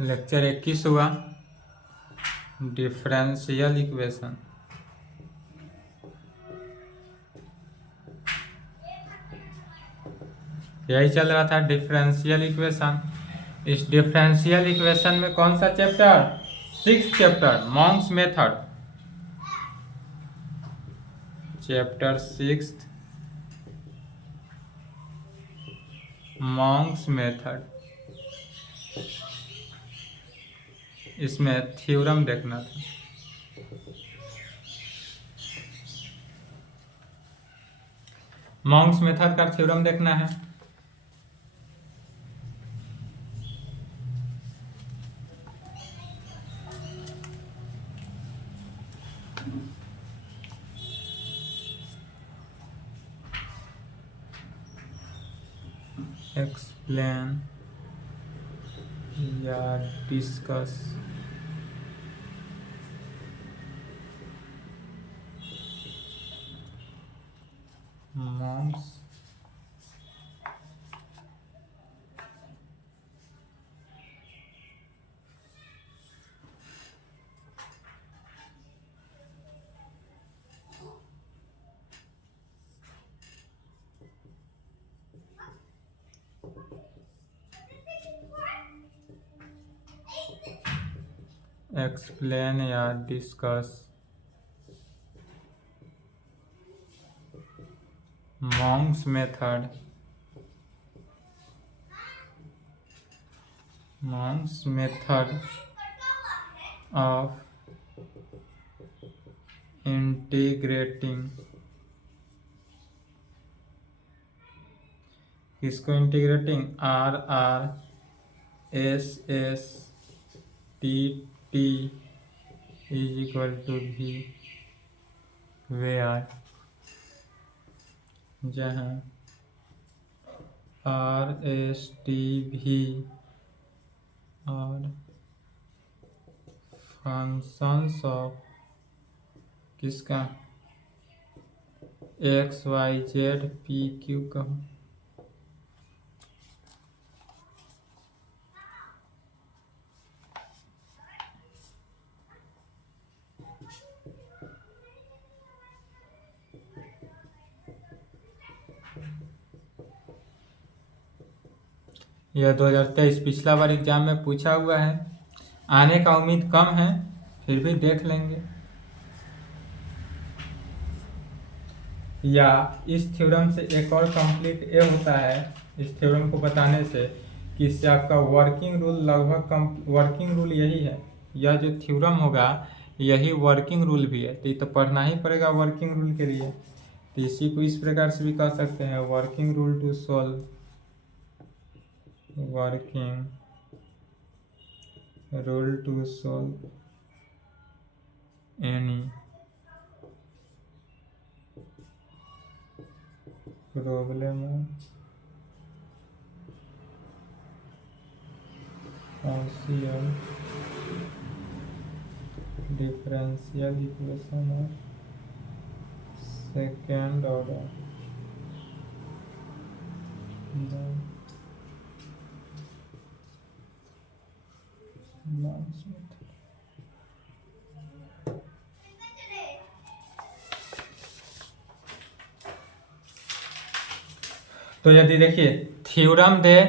Lecture 21 हुआ, differential equation. यही चल रहा था डिफरेंशियल इक्वेशन। इस डिफरेंशियल इक्वेशन में कौन सा chapter? 6th chapter, Monks method. Chapter 6 Monks method. इसमें थ्योरम देखना था। मॉन्क्स मेथड का थ्योरम देखना है। एक्सप्लेन या डिस्कस मॉन्क्स एक्सप्लेन या discuss Monge's method of integrating. किसको integrating? RRSSTT is equal to V, where जहाँ RSTV और फंक्शंस ऑफ किसका? XYZ PQ का। यह 2023 पिछला बार एग्जाम में पूछा हुआ है। आने का उम्मीद कम है, फिर भी देख लेंगे। या इस थ्योरम से एक और कंप्लीट ये होता है, इस थ्योरम को बताने से कि इससे आपका वर्किंग रूल लगभग वर्किंग रूल यही है। यह जो थ्योरम होगा यही वर्किंग रूल भी है, तो ये तो पढ़ना ही पड़ेगा वर्किंग रूल के लिए। तो इसी को इस प्रकार से भी कह सकते हैं, working rule to solve working rule to solve any problem partial differential equation of second order। तो यदि देखिए थ्योरम दे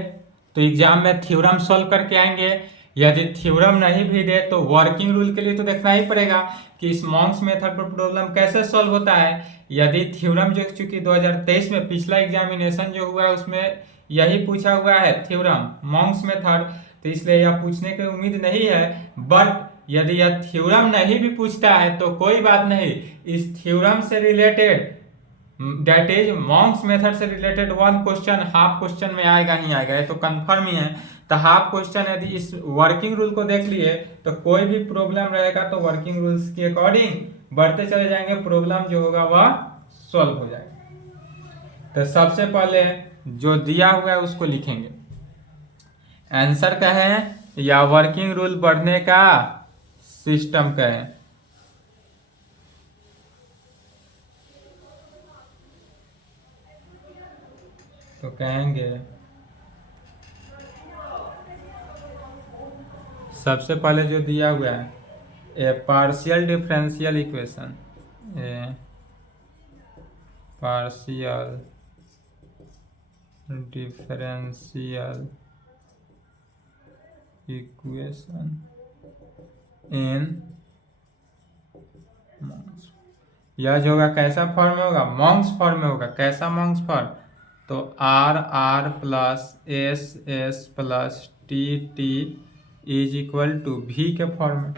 तो एग्जाम में थ्योरम सॉल्व करके आएंगे। यदि थ्योरम नहीं भी दे तो वर्किंग रूल के लिए तो देखना ही पड़ेगा कि इस मॉन्क्स मेथड पर प्रॉब्लम कैसे सॉल्व होता है। यदि थ्योरम जो चूंकि 2023 में पिछला एग्जामिनेशन जो हुआ है उसमें यही पूछा हुआ है थ्योरम मॉन्क्स मेथड, तो इसलिए यह पूछने की उम्मीद नहीं है। बट यदि यह थ्योरम नहीं भी पूछता है तो कोई बात नहीं, इस थ्योरम से related that is Monge's method से related one question half question में आएगा ही आएगा, ये तो कंफर्म ही है। तो हाफ क्वेश्चन यदि इस वर्किंग रूल को देख लिए तो कोई भी प्रॉब्लम रहेगा तो वर्किंग रूल्स के अकॉर्डिंग बढ़ते चले जाएंगे, प्रॉब्लम जो होगा वह सॉल्व हो जाएगा। तो सबसे पहले जो दिया हुआ है उसको लिखेंगे, आंसर कहें या वर्किंग रूल बढ़ने का सिस्टम कहें। तो कहेंगे सबसे पहले जो दिया हुआ है a partial differential equation, a partial differential equation in Monge's. यह जो होगा कैसा फॉर्म में होगा? मॉन्क्स फॉर्म में होगा। कैसा मॉन्क्स फॉर्म? तो R R plus S S plus T T is equal to V के फॉर्म में।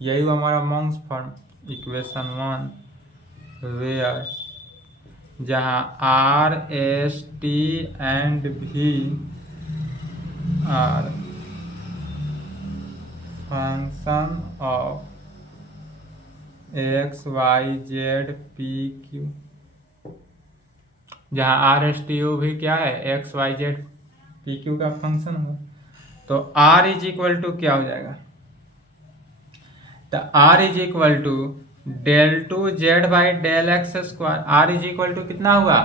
यही हुआ हमारा मॉन्क्स फॉर्म इक्वेशन 1, वेयर जहाँ R S T and V are function of X Y Z P Q, जहाँ R S T U V क्या है? X Y Z P Q का फंक्शन होगा। तो आर इज इक्वल टू क्या हो जाएगा? तो R is equal to del two Z by del X square. R is equal to कितना हुआ?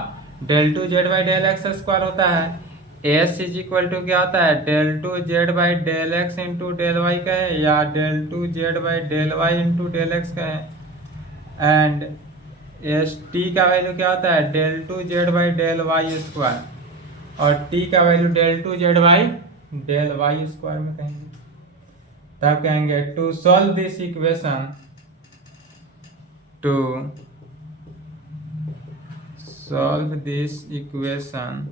Del two Z by del X square होता है। एस इज इक्वल टू क्या होता है? Del two Z by del X into del Y का है, या del two Z by del Y into del X का है। एंड एस टी का वैल्यू क्या होता है? Del two Z by del Y square, और टी का value del two Z by del Y square में कहेंगे। तब कहेंगे to solve this equation, to solve this equation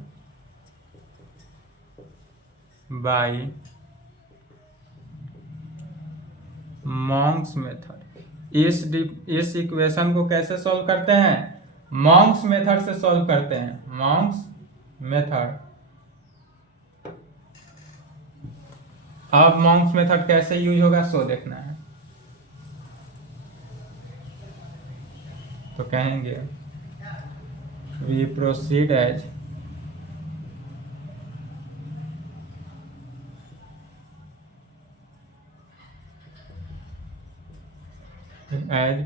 by Monge's method. इस इक्वेशन को कैसे सॉल्व करते हैं? मॉन्क्स मेथड से सॉल्व करते हैं। Monge's method. अब मॉन्क्स मेथड कैसे यूज होगा सो देखना है। तो कहेंगे we proceed as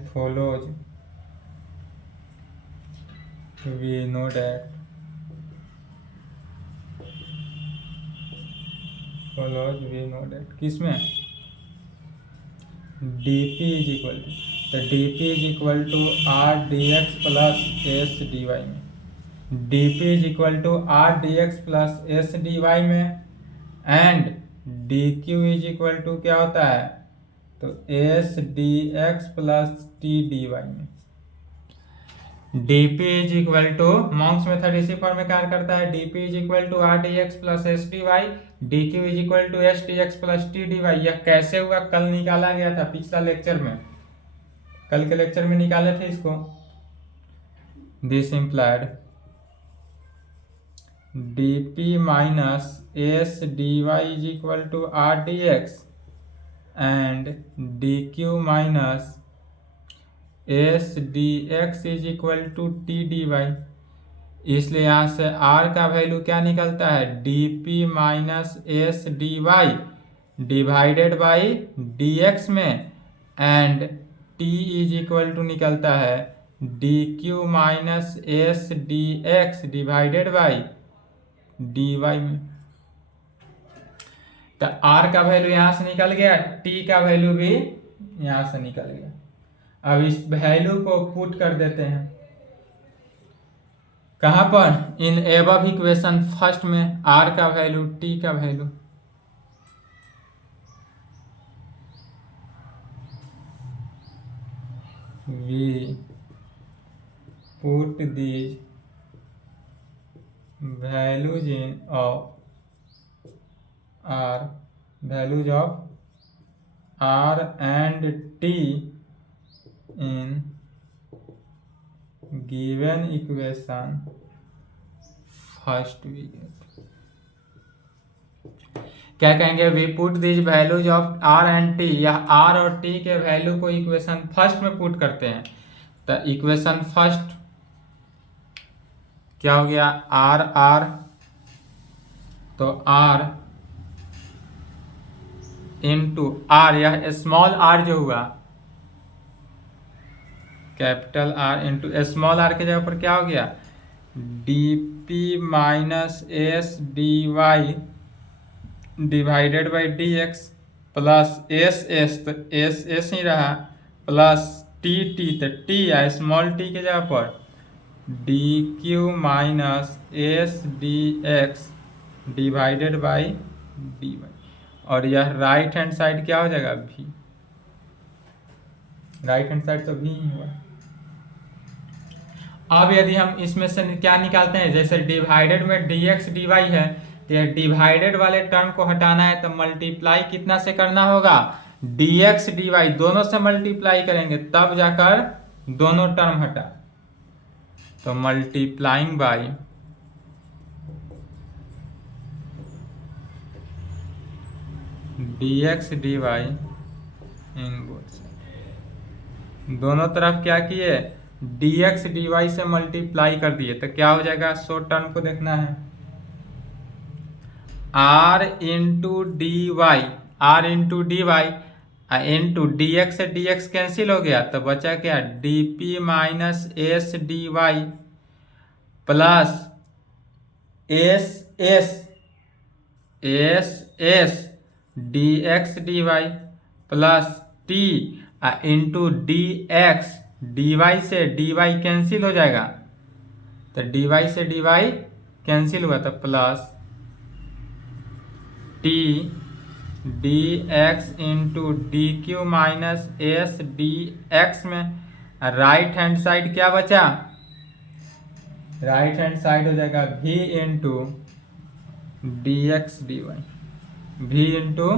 follows। We know that follows, we know that किसमें? dp इज इक्वल टू, तो dp is equal to R D X plus S D Y में। dp is equal to R D X plus S D Y में, and dq is equal to क्या होता है? तो S D X plus T D Y में। dp is equal to Monge's method इसी form में कार्य करता है। dp is equal to R D X plus S D Y, dq is equal to S D X plus T D Y. यह कैसे हुआ? कल निकाला गया था पिछला लेक्चर में, कल के लेक्चर में निकाले थे इसको। This implied dp minus S D Y is equal to R D X and dq minus S D X is equal to T D Y. इसलिए यहाँ से r का वैल्यू क्या निकलता है? dp minus S D Y divided by D X में, and t is equal to निकलता है dq minus S D X divided by D Y में। तो r का वैल्यू यहाँ से निकल गया, t का वैल्यू भी यहाँ से निकल गया। अब इस वैल्यू को पुट कर देते हैं कहाँ पर? इन एबव इक्वेशन फर्स्ट में r का वैल्यू, t का value. We put these values in of r, values of r and t in given equation first we get। क्या कहेंगे? We put this values of r and t, या r और t के value को equation first में put करते हैं। तो इक्वेशन फर्स्ट क्या हो गया? r, तो r इंटू आर, यह स्मॉल आर जो हुआ capital R into small R के जगह पर क्या हो गया? dp minus S D Y divided by D X plus S S, तो एस एस ही रहा, प्लस टी टी, तो टी है स्मॉल टी के जगह पर D Q minus S D X divided by D Y, और यह राइट हैंड साइड क्या हो जाएगा भी, राइट हैंड साइड तो भी ही हुआ। अब यदि हम इसमें से क्या निकालते हैं, जैसे डिवाइडेड में dx dy है, तो डिवाइडेड वाले टर्म को हटाना है तो मल्टीप्लाई कितना से करना होगा, dx dy दोनों से मल्टीप्लाई करेंगे तब जाकर दोनों टर्म हटा, तो multiplying by dx dy in both, दोनों तरफ क्या किए, dx dy से मल्टीप्लाई कर दिए, तो क्या हो जाएगा, सो टर्म को देखना है, r into D Y, R into D Y into D X से डी एक्स कैंसिल हो गया, तो बचा क्या, D P minus S D Y plus S S S S D X D Y plus T into D X D Y से D Y cancel हो जाएगा, तो डी वाई से डी वाई कैंसिल हुआ, तो plus T D X into D Q minus S D X में right hand side क्या बचा, राइट हैंड साइड हो जाएगा v into D X D Y, v into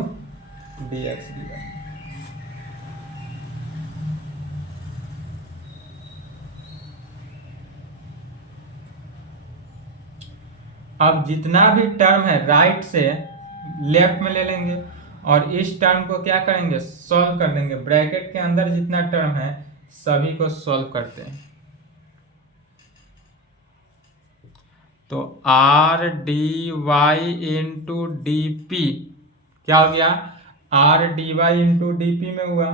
D X D Y. अब जितना भी टर्म है राइट से लेफ्ट में ले लेंगे और इस टर्म को क्या करेंगे, सॉल्व कर देंगे, ब्रैकेट के अंदर जितना टर्म है सभी को सॉल्व करते हैं, तो R D Y into D P क्या हो गया, R D Y into D P में हुआ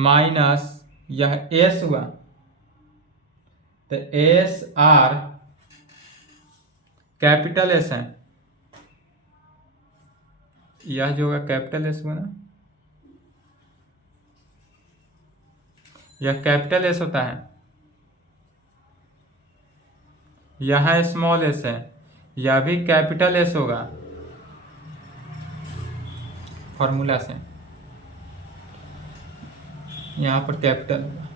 माइनस यह एस हुआ, तो एस आर कैपिटल एस है, यह जो होगा कैपिटल एस हुआ ना, यह कैपिटल एस होता है, यह स्मॉल एस है, यह भी कैपिटल एस होगा फॉर्मूला से, यहां पर कैपिटल होगा,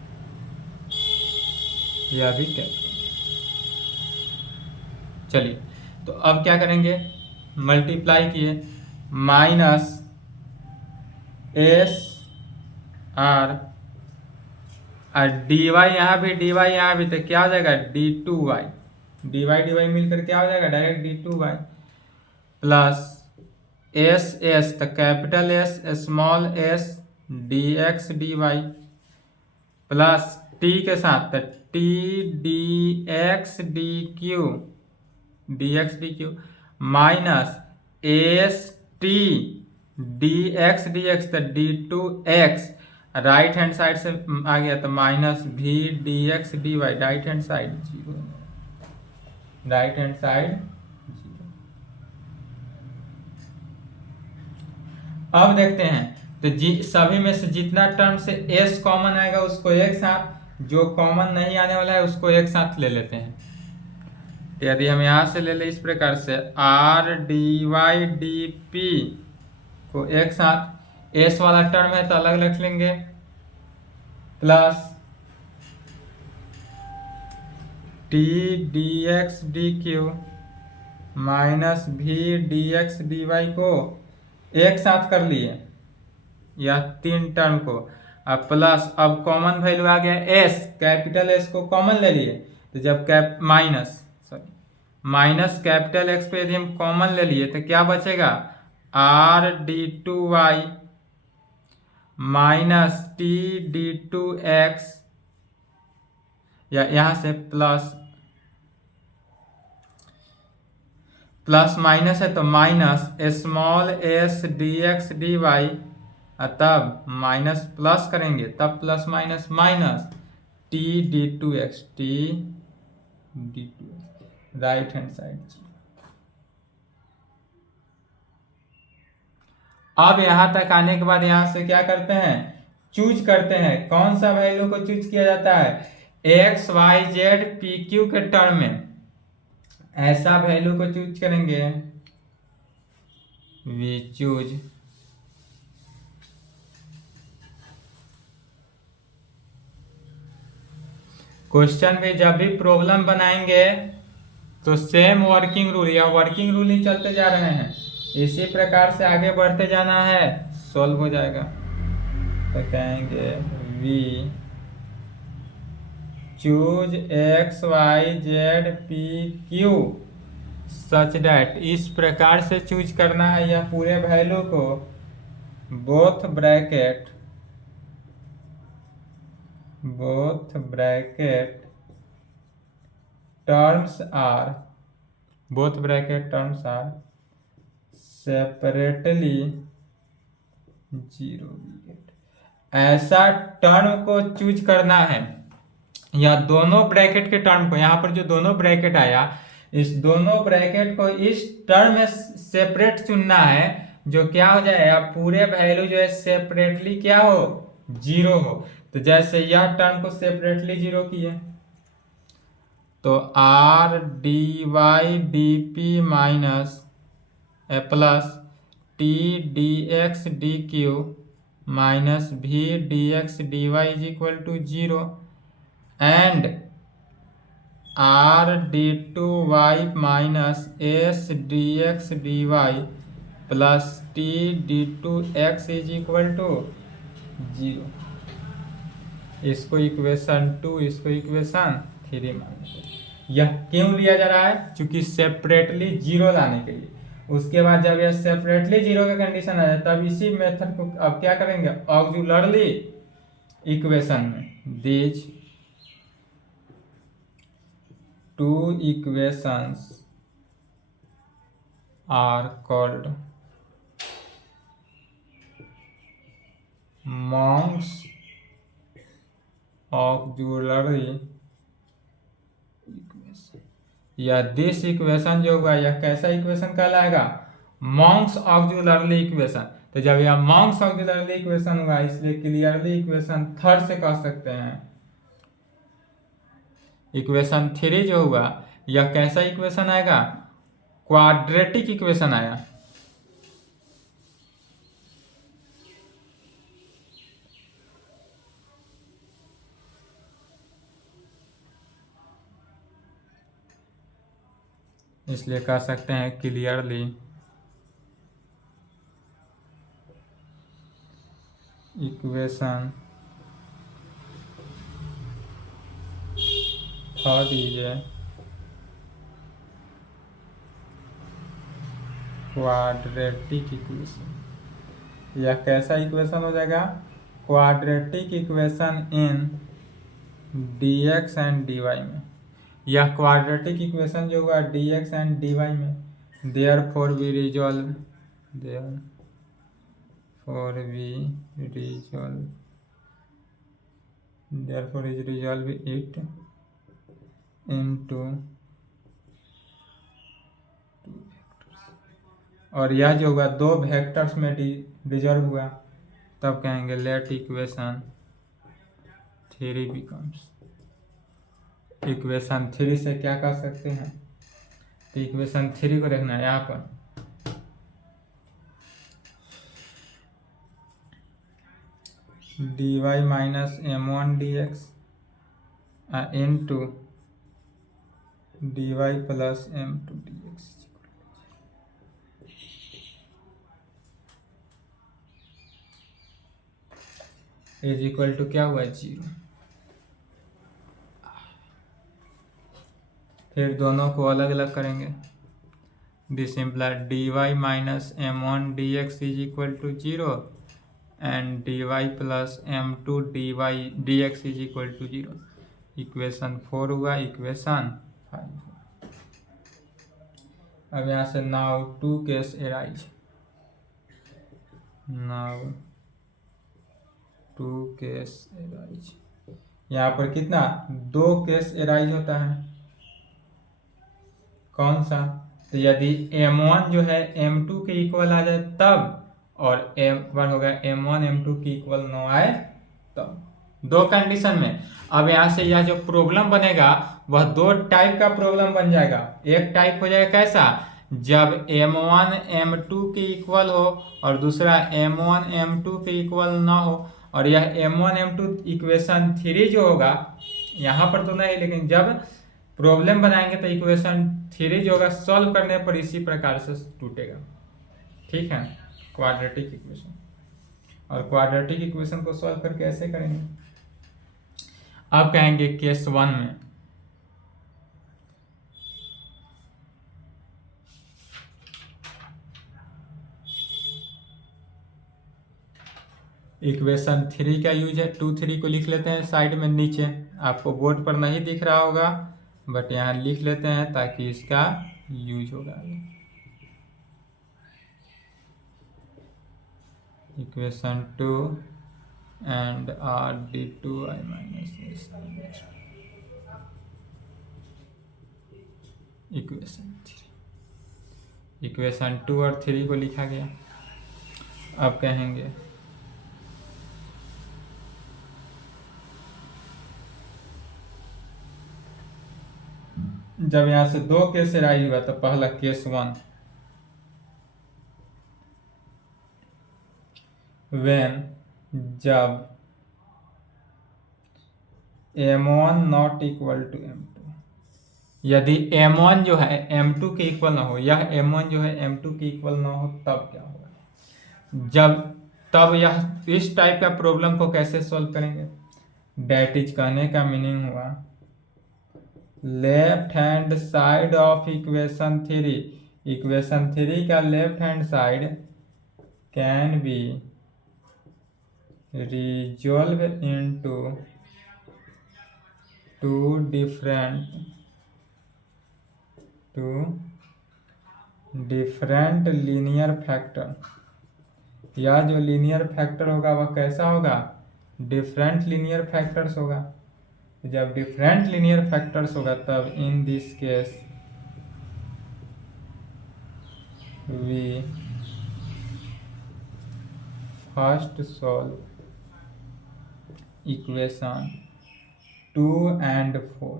यह भी कैपिटल। चलिए तो अब क्या करेंगे, मल्टीप्लाई किए माइनस एस आर और डी वाई यहाँ भी, डी वाई यहाँ भी, तो क्या हो जाएगा D two Y, D Y मिलकर क्या हो जाएगा direct D two Y plus S S, तो capital S small S D X D Y plus T के साथ, तो T D X D Q minus S T D X, तो D two X right hand side से आ गया, तो minus भी D X D Y, right hand side zero, right hand side zero. अब देखते हैं तो सभी में से जितना टर्म से एस कॉमन आएगा उसको एक साथ, जो कॉमन नहीं आने वाला है उसको एक साथ ले लेते हैं, यदि हम यहां से ले लें इस प्रकार से R D Y D P को एक साथ, एस वाला टर्म है तो अलग रख लेंगे plus T D X D Q minus भी डी एक्स डी वाई को एक साथ कर लिए, यह तीन टर्म को, अब प्लस अब कॉमन वैल्यू आ गया एस, कैपिटल एस को कॉमन ले लिए, तो जब माइनस कैपिटल एक्स पे यदि हम कॉमन ले लिए तो क्या बचेगा, R D two Y minus T D two X, या यहां से प्लस माइनस है तो minus small S D X D Y, तब माइनस प्लस करेंगे तब plus minus minus T D two X, T D two X right hand side. अब यहाँ तक आने के बाद यहाँ से क्या करते हैं, चूज करते हैं। कौन सा वैल्यू को चूज किया जाता है, X Y Z P Q के टर्म में ऐसा वैल्यू को चूज करेंगे, वी चूज क्वेश्चन में जब भी प्रॉब्लम बनाएंगे तो सेम वर्किंग रूल या वर्किंग रूल ही चलते जा रहे हैं, इसी प्रकार से आगे बढ़ते जाना है, सॉल्व हो जाएगा। तो कहेंगे we choose X Y Z P Q such that, इस प्रकार से चूज करना है यह पूरे वैल्यू को, both bracket terms are separately zero, ऐसा टर्म को चूज करना है या दोनों ब्रैकेट के टर्म को, यहाँ पर जो दोनों ब्रैकेट आया इस दोनों ब्रैकेट को इस टर्म में सेपरेट चुनना है, जो क्या हो जाए, पूरे वैल्यू जो है सेपरेटली क्या हो, जीरो हो। तो जैसे यह टर्म को सेपरेटली जीरो किए तो R D Y D P minus plus T D X D Q minus भी D X D Y is equal to zero and R D two Y minus S D X D Y plus T D two X is equal to zero. इसको equation 2, इसको equation 3 मान लेते हैं। यह क्यों लिया जा रहा है, चूंकि सेपरेटली जीरो लाने के लिए। उसके बाद जब यह सेपरेटली जीरो का कंडीशन आ जाए तब इसी मेथड को अब क्या करेंगे, ऑक्सिलरी इक्वेशन में these two equations are called Monge's auxiliary equation, या दिस इक्वेशन जो होगा यह कैसा इक्वेशन कहलाएगा, मॉन्क्स ऑक्सिलरी इक्वेशन। तो जब यह मॉन्क्स ऑक्सिलरी इक्वेशन होगा इसलिए क्लियरली इक्वेशन 3 से कह सकते हैं। इक्वेशन 3 जो होगा यह कैसा इक्वेशन आएगा, क्वाड्रेटिक इक्वेशन आया। इसलिए कह सकते हैं clearly equation 3 is quadratic equation. यह कैसा इक्वेशन हो जाएगा, quadratic equation in dx and dy में। यह क्वाड्रेटिक इक्वेशन जो होगा dx एंड dy में, therefore we resolve it into, और यह जो होगा 2 वेक्टर्स में रिजर्व हुआ, तब कहेंगे लेट इक्वेशन 3 बिकम्स। इक्वेशन 3 से क्या कर सकते हैं, तो इक्वेशन 3 को देखना है यहाँ पर, dy minus m1 dx into dy plus m2 dx is equal to क्या हुआ, 0। फिर दोनों को अलग अलग करेंगे, this imply dy minus m1 dx is equal to 0 and dy plus m2 dx is equal to 0। Equation 4 हुआ, इक्वेशन 5। अब यहाँ से now 2 case arise, now 2 case arise. यहाँ पर कितना, 2 केस एराइज होता है। कौन सा, तो यदि m1 जो है m2 के इक्वल आ जाए तब, और M1 हो गया M1 M2 की इक्वल न आए तो दो कंडीशन में। अब यहाँ से यह जो प्रॉब्लम बनेगा वह दो टाइप का प्रॉब्लम बन जाएगा। एक टाइप हो जाएगा कैसा, जब M1 M2 के इक्वल हो और दूसरा M1 M2 के इक्वल ना हो, और यह M1 M2 इक्वेशन 3 जो होगा यहाँ पर तो नहीं, लेकिन जब प्रॉब्लम बनाएंगे तो इक्वेशन 3 जो होगा सॉल्व करने पर इसी प्रकार से टूटेगा। ठीक है, क्वाड्रेटिक इक्वेशन। और क्वाड्रेटिक इक्वेशन को सॉल्व करके ऐसे करेंगे। अब कहेंगे केस 1 में इक्वेशन 3 का यूज है। 2 3 को लिख लेते हैं साइड में नीचे, आपको बोर्ड पर नहीं दिख रहा होगा बट यहाँ लिख लेते हैं ताकि इसका यूज होगा। Equation 2 and R d2i minus equation 3। Equation 2 और 3 को लिखा गया। अब कहेंगे जब यहां से दो केस राइज हुआ तो पहला केस 1, when जब M1 not equal to M2, यदि M1 जो है M2 के इक्वल ना हो, यह M1 जो है M2 के इक्वल ना हो, तब क्या होगा। तब यह इस टाइप का प्रॉब्लम को कैसे सॉल्व करेंगे। डेट इज कहने का मीनिंग हुआ left hand side of equation 3, equation 3 का left hand side can be resolve into two different linear factor. या जो लीनियर फैक्टर होगा वह कैसा होगा, डिफरेंट लीनियर फैक्टर्स होगा। जब डिफरेंट लीनियर फैक्टर्स होगा तब in this case we first solve equation 2 and 4.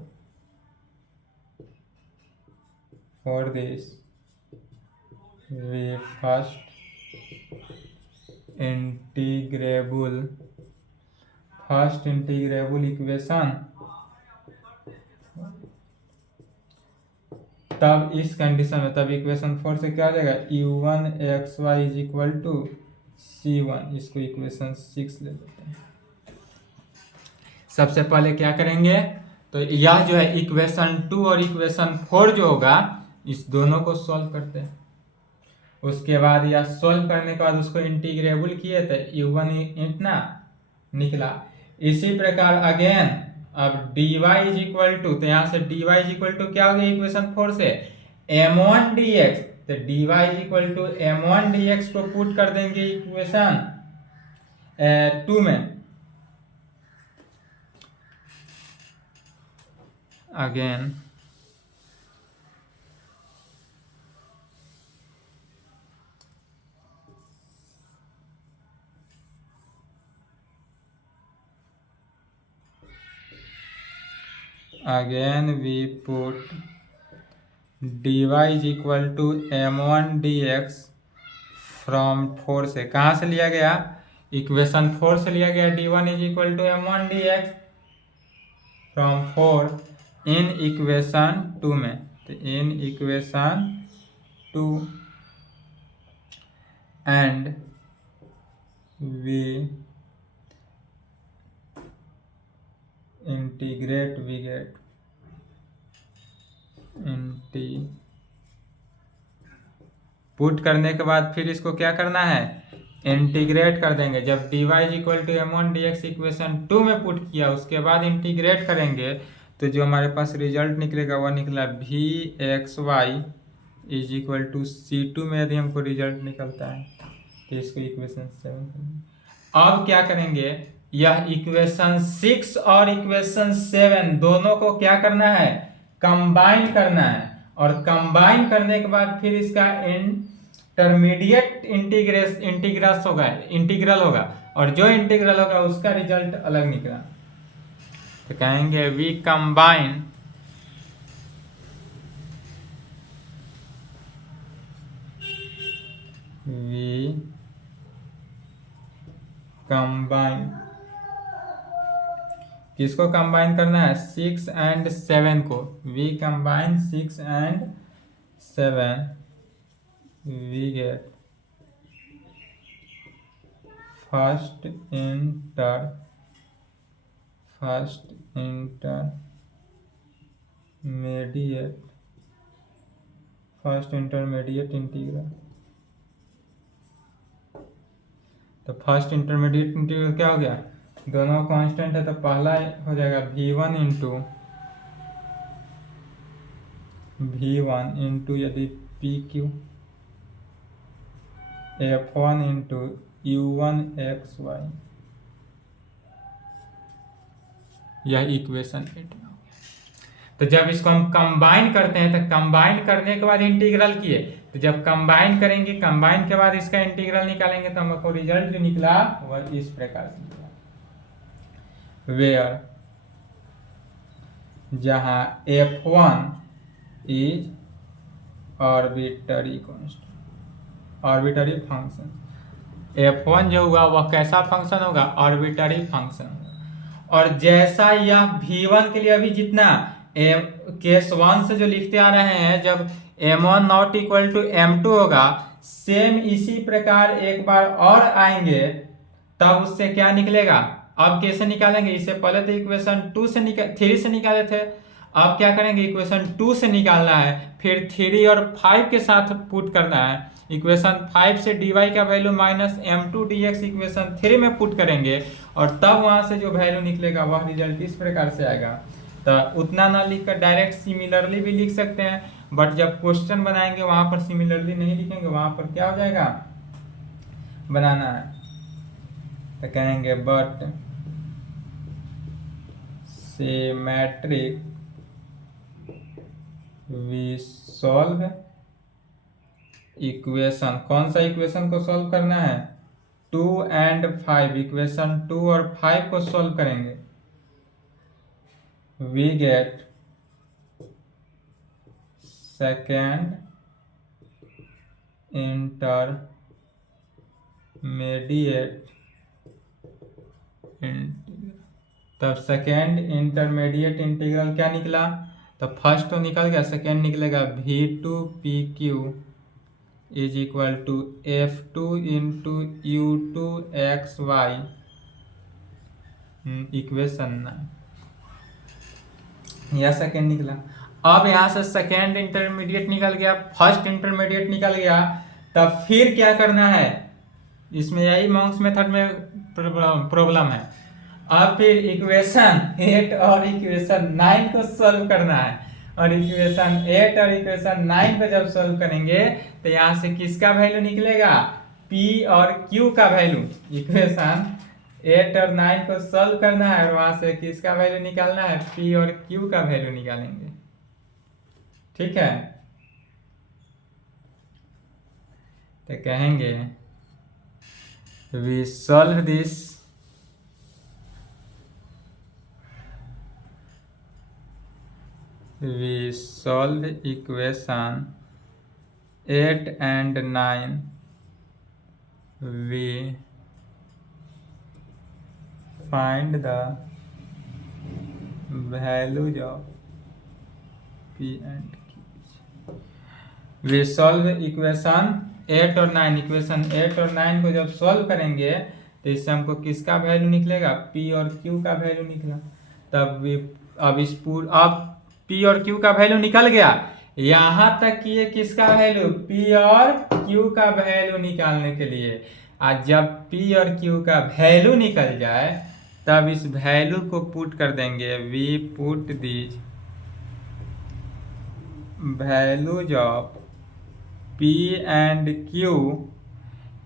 For this we first integrable equation, तब इस कंडीशन में तब इक्वेशन 4 से क्या हो जाएगा, u1xy is equal to c1। इसको इक्वेशन 6 ले लेते हैं। सबसे पहले क्या करेंगे, तो यह जो है इक्वेशन 2 और इक्वेशन 4 जो होगा इस दोनों को सॉल्व करते हैं। उसके बाद यह सॉल्व करने के बाद उसको इंटीग्रेबल किए तो u1 इतना निकला। इसी प्रकार अगेन अब dy इज इक्वल टू, तो यहाँ से dy इज इक्वल टू क्या हो गया इक्वेशन 4 से m1 dx, तो dy is equal to m1 dx को पुट कर देंगे इक्वेशन 2 में। Again we put dy is equal to m1 dx from 4 से, कहाँ से लिया गया, इक्वेशन 4 से लिया गया dy is equal to m1 dx from 4 in equation 2 में। तो in equation 2 and we integrate, we get put करने के बाद फिर इसको क्या करना है, इंटीग्रेट कर देंगे। जब dy is equal to m1 dx equation 2 में पुट किया उसके बाद इंटीग्रेट करेंगे तो जो हमारे पास रिजल्ट निकलेगा वह निकला vxy is equal to c2 में। यदि हमको रिजल्ट निकलता है तो इसको इक्वेशन 7। अब क्या करेंगे, यह इक्वेशन 6 और इक्वेशन 7 दोनों को क्या करना है, कंबाइन करना है। और कंबाइन करने के बाद फिर इसका इंटरमीडिएट इंटीग्रल होगा और जो इंटीग्रल होगा उसका रिजल्ट अलग निकला। तो कहेंगे वी कंबाइन किसको कंबाइन करना है? 6 and 7 को। We combine 6 and 7, we get first intermediate integral. तो फर्स्ट इंटरमीडिएट इंटीग्रल क्या हो गया? दोनों कांस्टेंट है तो पहला हो जाएगा v1 इंटू यदि P Q f1 into u1 xy। यह इक्वेशन 8 में हो गया। तो जब इसको हम कंबाइन करते हैं तो कंबाइन करने के बाद इंटीग्रल किए, तो जब कंबाइन करेंगे, कंबाइन के बाद इसका इंटीग्रल निकालेंगे तो हमको रिजल्ट जो निकला वह इस प्रकार से निकला। वेयर जहां f1 is arbitrary function. f1 जो हुआ वह कैसा फंक्शन होगा? Arbitrary function. और जैसा यह v1 के लिए अभी जितना केस 1 से जो लिखते आ रहे हैं, जब m1 not equal to m2 होगा, सेम इसी प्रकार एक बार और आएंगे तब उससे क्या निकलेगा? अब कैसे निकालेंगे? इससे पहले तो इक्वेशन 3 से निकाले थे, अब क्या करेंगे? इक्वेशन 2 से निकालना है, फिर 3 और 5 के साथ पुट करना है। इक्वेशन 5 से dy का value minus m2 dx equation 3 में पुट करेंगे और तब वहां से जो वैल्यू निकलेगा वह रिजल्ट इस प्रकार से आएगा। तो उतना ना लिखकर डायरेक्ट सिमिलरली भी लिख सकते हैं, बट जब क्वेश्चन बनाएंगे वहां पर सिमिलरली नहीं लिखेंगे, वहां पर क्या हो जाएगा? बनाना है तो कहेंगे but symmetric we solve equation. कौन सा इक्वेशन को सॉल्व करना है? 2 and 5। इक्वेशन 2 और 5 को सॉल्व करेंगे। We get second intermediate integral. तब सेकेंड इंटरमीडिएट इंटीग्रल क्या निकला? तो फर्स्ट तो निकल गया, सेकेंड निकलेगा v2pq is equal to f2 into u2 xy equation 9। यह सेकेंड निकला। अब यहाँ से सेकेंड इंटरमीडिएट निकल गया, फर्स्ट इंटरमीडिएट निकल गया, तब फिर क्या करना है? इसमें यही मॉन्क्स मेथड में प्रॉब्लम है। अब फिर इक्वेशन 8 और इक्वेशन 9 को सॉल्व करना है, और इक्वेशन 8 और इक्वेशन 9 को जब सॉल्व करेंगे तो यहाँ से किसका वैल्यू निकलेगा? P और Q का वैल्यू। इक्वेशन 8 और 9 को सॉल्व करना है और वहां से किसका वैल्यू निकालना है? P और Q का वैल्यू निकालेंगे। ठीक है, तो कहेंगे we solve this equation 8 and 9। we find the values of P and Q। we solve equation 8 और 9। इक्वेशन 8 और 9 को जब सॉल्व करेंगे तो इससे हमको किसका वैल्यू निकलेगा? P और Q का वैल्यू निकला। तब अब P और Q का वैल्यू निकल गया। यहां तक कि ये किसका वैल्यू? P और Q का वैल्यू निकालने के लिए। आज जब P और Q का वैल्यू निकल जाए तब इस वैल्यू को पुट कर देंगे। We put these values of P and Q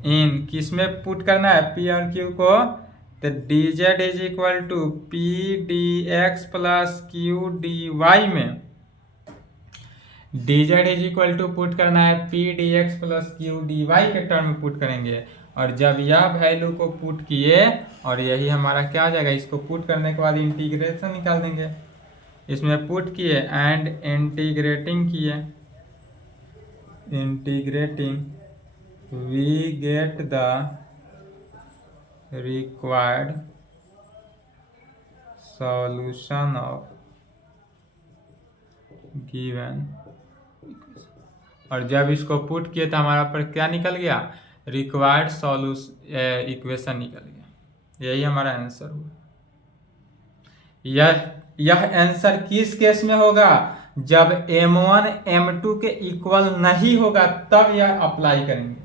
in, किसमें पुट करना है P और Q को? तो dz is equal to P dx plus Q dy में। dz is equal to put करना है p dx plus q dy के टर्म में पुट करेंगे। और जब यह वैल्यू को पुट किए और यही हमारा क्या आ जाएगा, इसको पुट करने के बाद इंटीग्रेशन निकाल देंगे। इसमें पुट किए एंड इंटीग्रेटिंग किए, integrating we get the required solution of given. और जब इसको पुट किए तो हमारा पर क्या निकल गया, रिक्वायर्ड सॉल्यूशन इक्वेशन निकल गया। यही हमारा आंसर हुआ। यह आंसर किस केस में होगा, जब m1 m2 के इक्वल नहीं होगा तब यह अप्लाई करेंगे।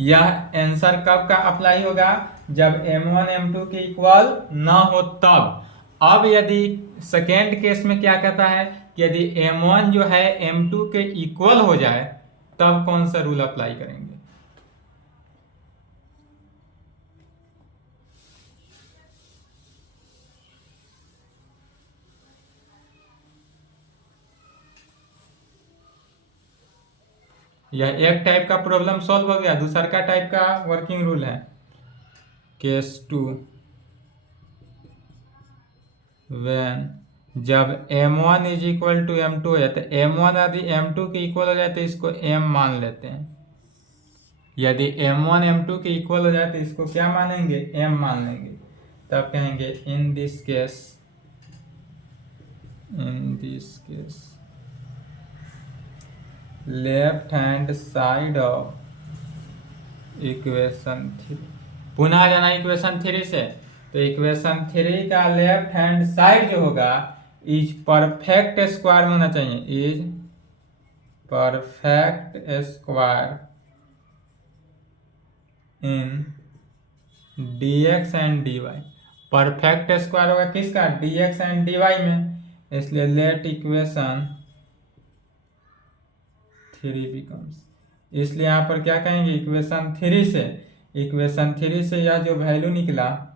यह आंसर कब का अप्लाई होगा, जब m1 m2 के इक्वल ना हो तब। अब यदि सेकेंड केस में क्या कहता है कि यदि m1 जो है m2 के इक्वल हो जाए तब कौन सा रूल अप्लाई करेंगे। यह एक टाइप का प्रॉब्लम सॉल्व हो गया। दूसरा का टाइप का वर्किंग रूल है केस 2, व्हेन जब m1 is equal to m2 है तो m1 यदि m2 के इक्वल हो जाए तो इसको m मान लेते हैं। यदि m1 m2 के इक्वल हो जाए तो इसको क्या मानेंगे, m मान लेंगे। तब कहेंगे इन this case left hand side of equation 3। पुनः जाना इक्वेशन 3 से, तो इक्वेशन 3 का लेफ्ट हैंड साइड जो होगा इज परफेक्ट स्क्वायर में होना चाहिए, is perfect square in dx and dy। Perfect square होगा किसका, dx एंड dy में, इसलिए लेट इक्वेशन 3 बिकम्स। इसलिए यहाँ पर क्या कहेंगे, इक्वेशन 3 से यह जो वैल्यू निकला,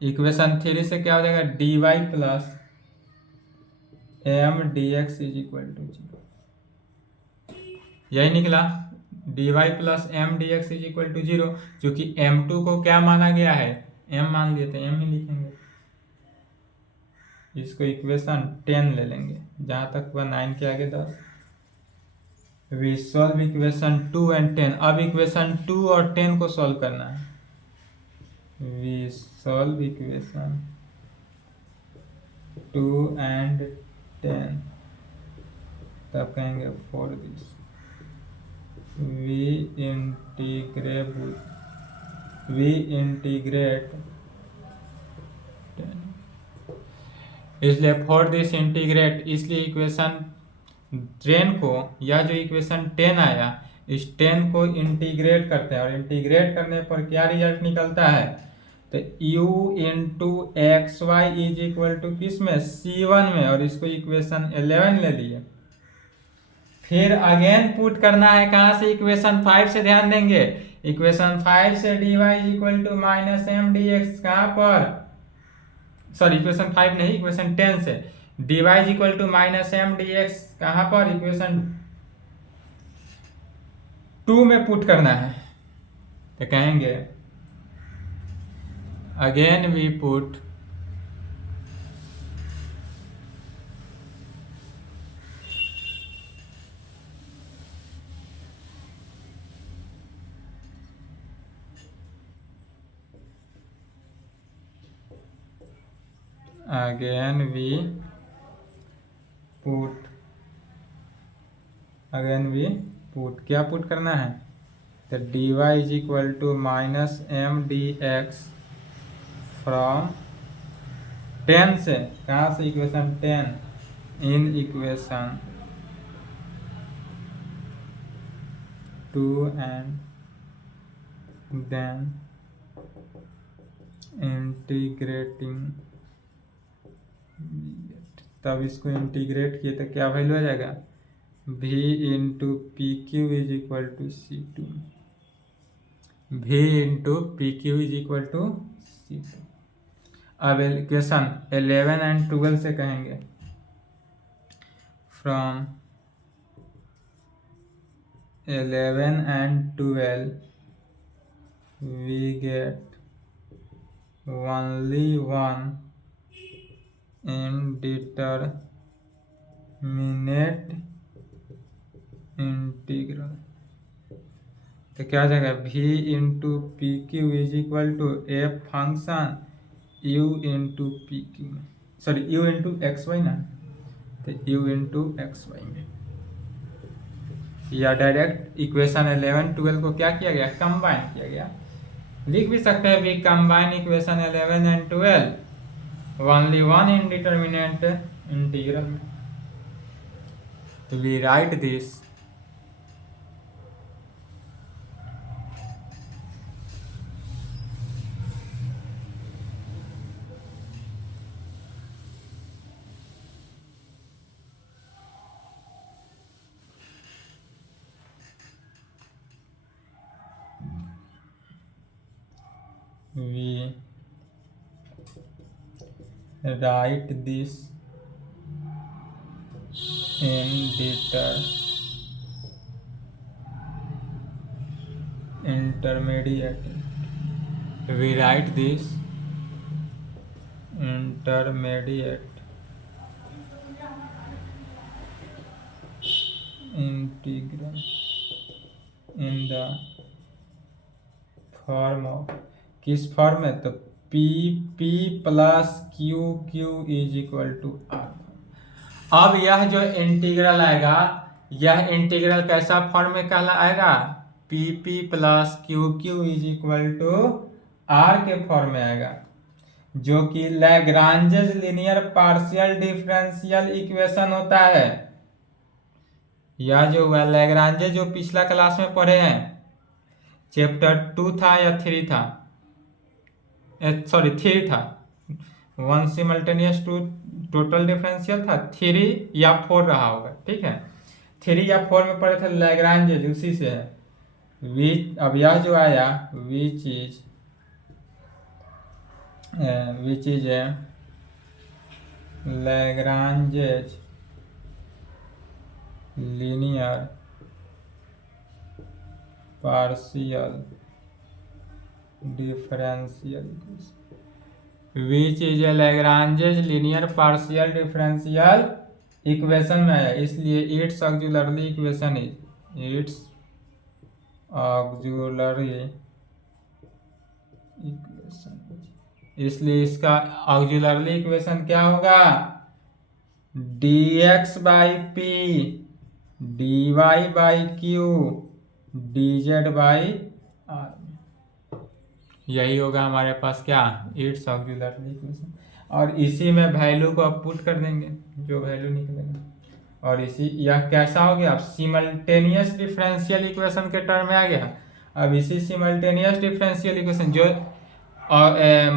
इक्वेशन 3 से क्या हो जाएगा, dy plus m dx is equal to 0। यही निकला, dy plus m dx is equal to 0। क्योंकि m2 को क्या माना गया है, m मान लिए थे, m ही लिखेंगे। इसको इक्वेशन 10 ले लेंगे, जहाँ तक हुआ 9 के आगे 10। We solve equation 2 and 10। अब इक्वेशन 2 और 10 को सॉल्व करना है। We solve equation 2 and 10। तब कहेंगे फॉर दिस वी इंटीग्रेट 10। इसलिए फॉर दिस इंटीग्रेट, इसलिए इक्वेशन 10 को, या जो इक्वेशन 10 आया इस 10 को इंटीग्रेट करते हैं। और इंटीग्रेट करने पर क्या रिजल्ट निकलता है, तो u into x y is equal to किस में, C1 में। और इसको इक्वेशन 11 ले लिए। फिर अगेन पुट करना है कहाँ से, इक्वेशन 5 से। ध्यान देंगे, इक्वेशन 5 से dy is equal to minus m d x, कहाँ पर, सॉरी इक्वेशन 5 नहीं, इक्वेशन 10 से dy is equal to minus m d x, कहाँ पर, इक्वेशन 2 में पुट करना है। तो कहेंगे अगेन वी पुट क्या पुट करना है, तो dy is equal to minus m d x from 10 से, कहाँ से, equation 10 in equation 2 and then integrating. तब इसको इंटीग्रेट किए तो क्या वैल्यू आ जाएगा, v into P Q is equal to C2। v into P Q is equal to C2। अब इक्वेशन 11 एंड 12 से कहेंगे from 11 and 12 we get only one indeterminate integral. तो क्या हो जाएगा, v into P Q is equal to F function u into P Q में, sorry u into x Y ना, तो u इंटू एक्स वाई में, या डायरेक्ट इक्वेशन 11 12 को क्या किया गया, कंबाइन किया गया। लिख भी सकते हैं we combine equation 11 and 12 only one indeterminate integral में। तो we write this we write this intermediate, we write this intermediate integral in the form of, किस फॉर्म में, तो p p plus q q is equal to r. अब यह जो integral आएगा, यह इंटीग्रल कैसा फॉर्म में कहलाएगा, p p plus q q is equal to r के फॉर्म में आएगा, जो कि Lagrange's linear partial differential equation होता है। यह जो हुआ लैग्रांजेस, जो पिछला क्लास में पढ़े हैं, चैप्टर 2 था या 3 था, सॉरी 3 था, 1 सिमल्टेनियस टू टोटल डिफरेंशियल था, 3 या 4 रहा होगा, ठीक है, 3 या 4 में पढ़े थे लैग्रांजेस, उसी से है विच। अब यह जो आया which is Lagrange's linear partial differential equation, which is a Lagrange's linear partial differential equation में है, इसलिए it's auxiliary equation is auxiliary equation, इसलिए इसका ऑक्सिलरी इक्वेशन क्या होगा, dx by p dy by q dz by r, यही होगा हमारे पास क्या, इट्स ऑक्सिलरी इक्वेशन। और इसी में वैल्यू को आप पुट कर देंगे, जो वैल्यू निकलेगा, और इसी यह कैसा हो गया, अब सिमल्टेनियस डिफरेंशियल इक्वेशन के टर्म में आ गया। अब इसी सिमल्टेनियस डिफरेंशियल इक्वेशन जो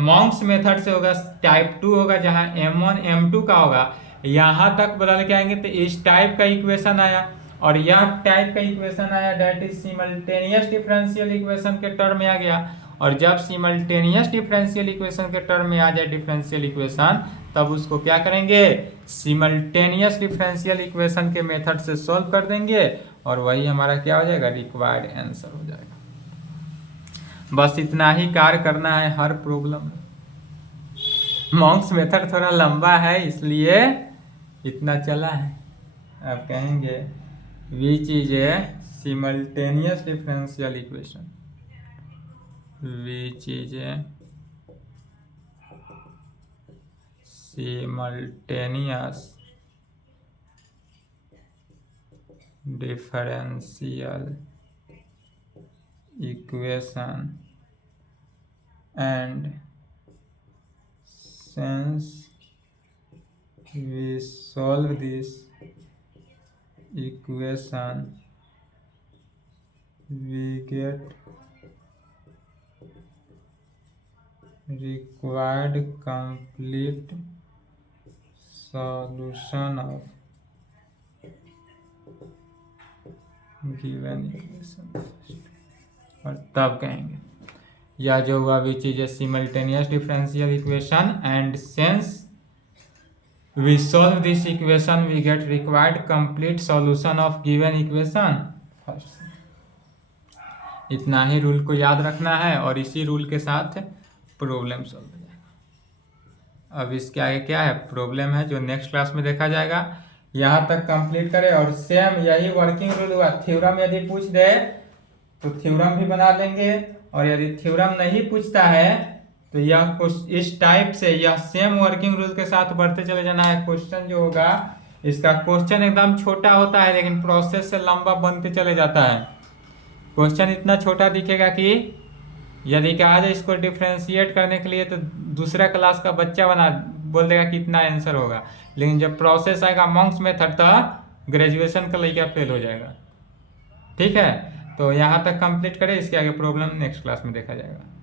मॉन्क्स मेथड से होगा, टाइप 2 होगा, जहां m1 m2 का होगा, यहाँ तक बदल के आएंगे तो इस टाइप का इक्वेशन आया, और यह टाइप का इक्वेशन आया, that is simultaneous differential equation के टर्म में आ गया। और जब सिमल्टेनियस डिफरेंशियल इक्वेशन के टर्म में आ जाए डिफरेंशियल इक्वेशन, तब उसको क्या करेंगे, सिमल्टेनियस डिफरेंशियल इक्वेशन के मेथड से सॉल्व कर देंगे, और वही हमारा क्या हो जाएगा, रिक्वायर्ड आंसर हो जाएगा। बस इतना ही कार्य करना है हर प्रॉब्लम। मॉन्क्स मेथड थोड़ा लंबा है, इसलिए इतना चला है। अब कहेंगे विच is a simultaneous differential equation, which is a simultaneous differential equation, and since we solve this equation we get required complete solution of given equation, और तब कहेंगे या जो हुआ which is a simultaneous differential equation, and since we solve this equation we get required complete solution of given equation. इतना ही rule को याद रखना है और इसी रूल के साथ प्रॉब्लम सॉल्व हो जाएगा। अब इसके आगे क्या है, प्रॉब्लम है जो नेक्स्ट क्लास में देखा जाएगा। यहाँ तक कंप्लीट करें और सेम यही वर्किंग रूल हुआ। थ्योरम यदि पूछ दे तो थ्योरम भी बना देंगे, और यदि थ्योरम नहीं पूछता है तो यह कुछ इस टाइप से यह सेम वर्किंग रूल के साथ बढ़ते चले जाना है। क्वेश्चन जो होगा इसका क्वेश्चन एकदम छोटा होता है लेकिन प्रोसेस से लंबा बनते चले जाता है। क्वेश्चन इतना छोटा दिखेगा कि यदि कहा जाए इसको डिफ्रेंशिएट करने के लिए तो दूसरा क्लास का बच्चा बना बोल देगा कि इतना आंसर होगा, लेकिन जब प्रोसेस आएगा मॉन्क्स मेथड तो ग्रेजुएशन का लड़का फेल हो जाएगा। ठीक है, तो यहाँ तक कंप्लीट करें, इसके आगे प्रॉब्लम नेक्स्ट क्लास में देखा जाएगा।